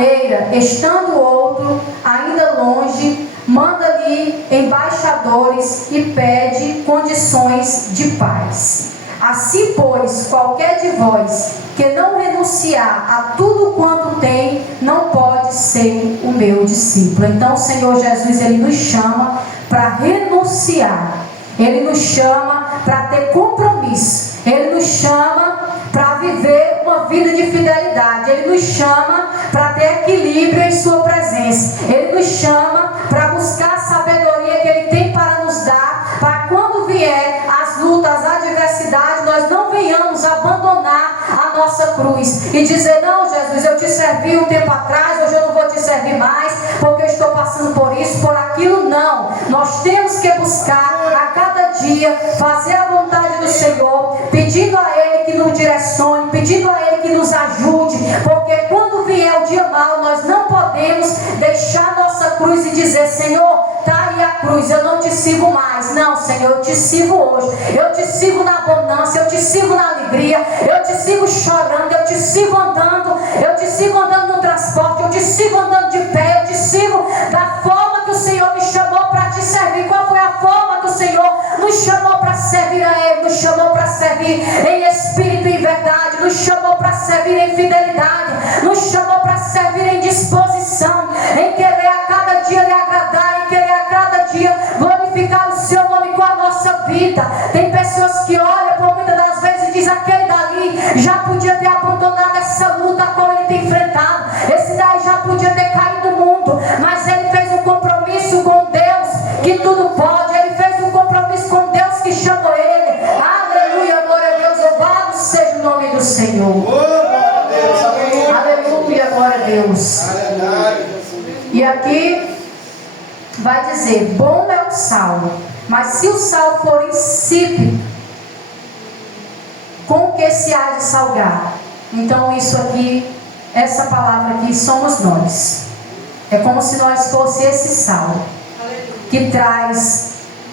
maneira, estando o outro ainda longe, manda-lhe embaixadores e pede condições de paz. Assim, pois, qualquer de vós que não renunciar a tudo quanto tem, não pode ser o meu discípulo. Então o Senhor Jesus, Ele nos chama para renunciar. Ele nos chama para ter compromisso. Ele nos chama para viver uma vida de fidelidade. Ele nos chama para ter equilíbrio em sua presença. Ele nos chama para buscar a sabedoria que Ele tem para nos dar, para quando vier as lutas, as adversidades, nós não venhamos abandonar a nossa cruz e dizer: não, Jesus, eu te servi um tempo atrás, hoje eu não vou te servir mais, porque eu estou passando por isso, por aquilo. Não, nós temos que buscar a cada dia fazer a vontade do Senhor, pedindo a Ele que nos direcione, pedindo a Ele que nos ajude, porque quando vier o dia mau, nós não podemos deixar nossa cruz e dizer: Senhor, está aí a cruz, eu não te sirvo mais. Não, Senhor, eu te sirvo hoje, eu te sirvo na abundância, eu te sirvo na alegria, eu te sirvo chorando, eu te sirvo andando, eu te sirvo andando no transporte, eu te sirvo andando de pé, eu te sirvo da forma que o Senhor me chamou para te servir. Qual foi a forma que o Senhor nos chamou para servir a Ele? Nos chamou para servir em espírito e em verdade, nos chamou para servir em fidelidade, nos chamou para servir em disposição, em querer a cada dia lhe agradar, em querer a cada dia glorificar o seu nome com a nossa vida. Tem pessoas que olham por muitas das vezes e dizem: aquele dali já podia ter abandonado essa luta a qual ele tem enfrentado, esse daí já podia ter caído do mundo, mas ele fez um compromisso com Deus que tudo pode, ele fez um compromisso com Deus que chamou ele. Aleluia, glória a Deus, louvado seja o nome do Senhor. Aleluia, glória a Deus. E aqui vai dizer: bom é o sal, mas se o sal for insípido, com que se há de salgar? Então isso aqui, essa palavra aqui, somos nós. É como se nós fosse esse sal que traz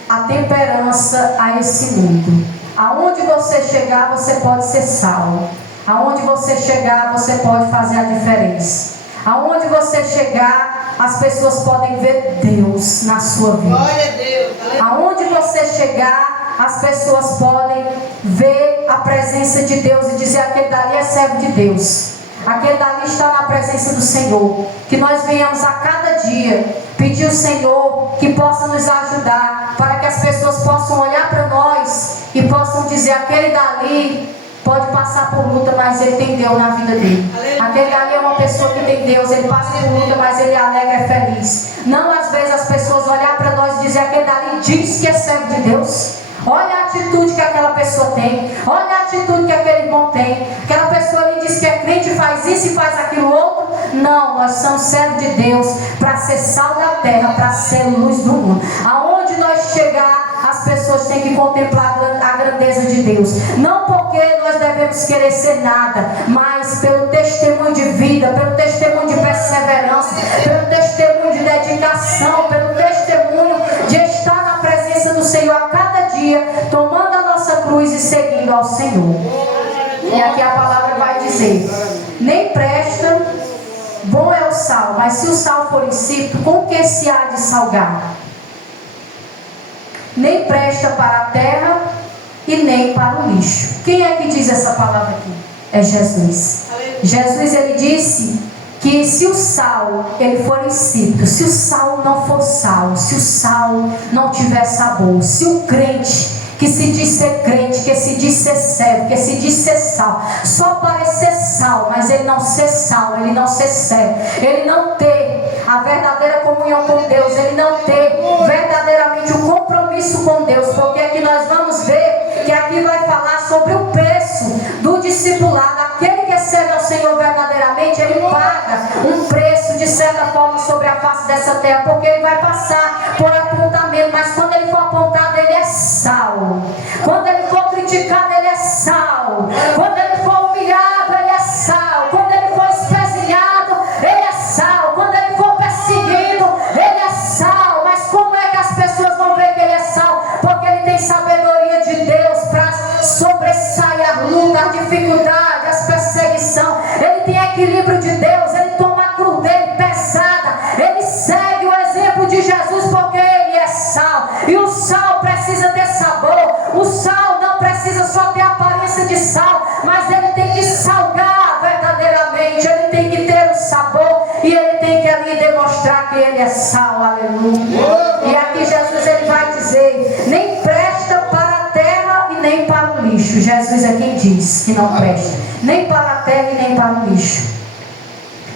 a temperança a esse mundo. Aonde você chegar, você pode ser sal. Aonde você chegar, você pode fazer a diferença. Aonde você chegar, as pessoas podem ver Deus na sua vida. Glória a Deus. Aonde você chegar, as pessoas podem ver a presença de Deus e dizer: aquele dali é servo de Deus, aquele dali está na presença do Senhor. Que nós venhamos a cada dia pedir ao Senhor que possa nos ajudar, para que as pessoas possam olhar para nós e possam dizer: aquele dali pode passar por luta, mas ele tem Deus na vida dele. Aquele dali é uma pessoa que tem Deus, ele passa por luta, mas ele é alegre, é feliz. Não, às vezes as pessoas olhar para nós e dizer: aquele dali diz que é servo de Deus. Olha a atitude que aquela pessoa tem, olha a atitude que aquele irmão tem. Aquela pessoa ali diz que é crente, faz isso e faz aquilo outro. Não, nós somos servos de Deus para ser sal da terra, para ser luz do mundo. Aonde nós chegar, as pessoas têm que contemplar a grandeza de Deus. Não porque nós devemos querer ser nada, mas pelo testemunho de vida, pelo testemunho de perseverança, pelo testemunho de dedicação, pelo testemunho de estar na presença do Senhor a cada dia, tomando a nossa cruz e seguindo ao Senhor. E aqui a palavra vai dizer: nem presta, bom é o sal, mas se o sal for insípido, com que se há de salgar? Nem presta para a terra e nem para o lixo. Quem é que diz essa palavra aqui? É Jesus. Jesus, ele disse que se o sal ele for insípido, se o sal não for sal, se o sal não tiver sabor, se o crente que se diz ser crente, que se diz ser servo, que se diz ser sal, só parecer sal, mas ele não ser sal, ele não ser servo, ele não ter a verdadeira comunhão com Deus, ele não ter verdadeiramente o compromisso com Deus, porque aqui nós vamos ver que aqui vai falar sobre o preço do discipulado. Aquele que serve ao Senhor verdadeiramente, ele paga um preço de certa forma sobre a face dessa terra, porque ele vai passar por apontamento, mas quando ele for apontado, ele é sal. Quando ele for criticado, ele é sal. Quando ele for humilhado, ele é sal. Quando ele for espezinhado, ele é sal. Quando ele for perseguido, ele é sal. Mas como é que as pessoas vão ver que ele é sal? Porque ele tem sabedoria de Deus para sobressair a luta, a dificuldade, as perseguições. Ele tem equilíbrio de Deus, ele toma a crudeza aleluia. E aqui Jesus ele vai dizer: nem presta para a terra e nem para o lixo. Jesus é quem diz que não presta, nem para a terra e nem para o lixo.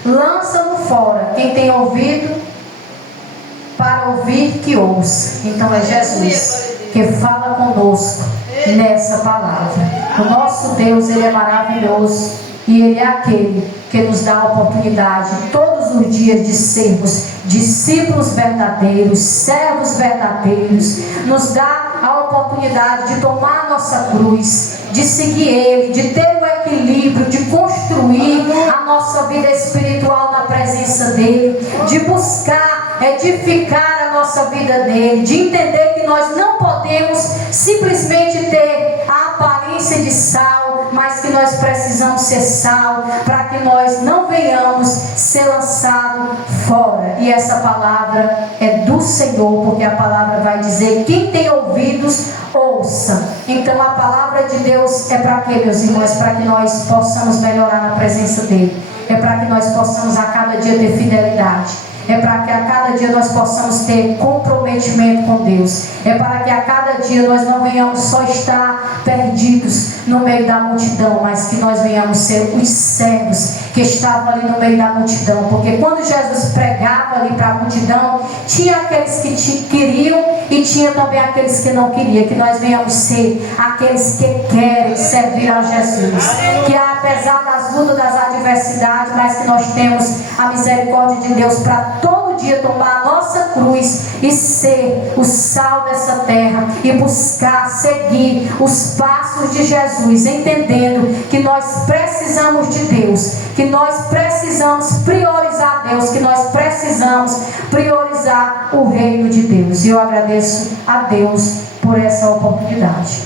Lança-no fora. Quem tem ouvido para ouvir, que ouça. Então é Jesus que fala conosco nessa palavra. O nosso Deus, ele é maravilhoso, e ele é aquele que nos dá a oportunidade todos os dias de sermos discípulos verdadeiros, servos verdadeiros. Nos dá a oportunidade de tomar a nossa cruz, de seguir ele, de ter o equilíbrio, de construir a nossa vida espiritual na presença dele, de buscar edificar a nossa vida nele, de entender que nós não podemos simplesmente ter a aparência de sal, mas que nós precisamos ser sal, para que nós não venhamos ser lançados fora. E essa palavra é do Senhor, porque a palavra vai dizer: quem tem ouvidos, ouça. Então a palavra de Deus é para quê, meus irmãos? Para que nós possamos melhorar na presença dele, é para que nós possamos a cada dia ter fidelidade, é para que a cada dia nós possamos ter comprometimento com Deus, é para que a cada dia nós não venhamos só estar perdidos no meio da multidão, mas que nós venhamos ser os servos que estavam ali no meio da multidão. Porque quando Jesus pregava ali para a multidão, tinha aqueles que queriam e tinha também aqueles que não queriam. Que nós venhamos ser aqueles que querem servir a Jesus, que apesar das lutas, das adversidades, mas que nós temos a misericórdia de Deus para todo dia tomar a nossa cruz e ser o sal dessa terra e buscar seguir os passos de Jesus, entendendo que nós precisamos de Deus, que nós precisamos priorizar Deus, que nós precisamos priorizar o reino de Deus. E eu agradeço a Deus por essa oportunidade.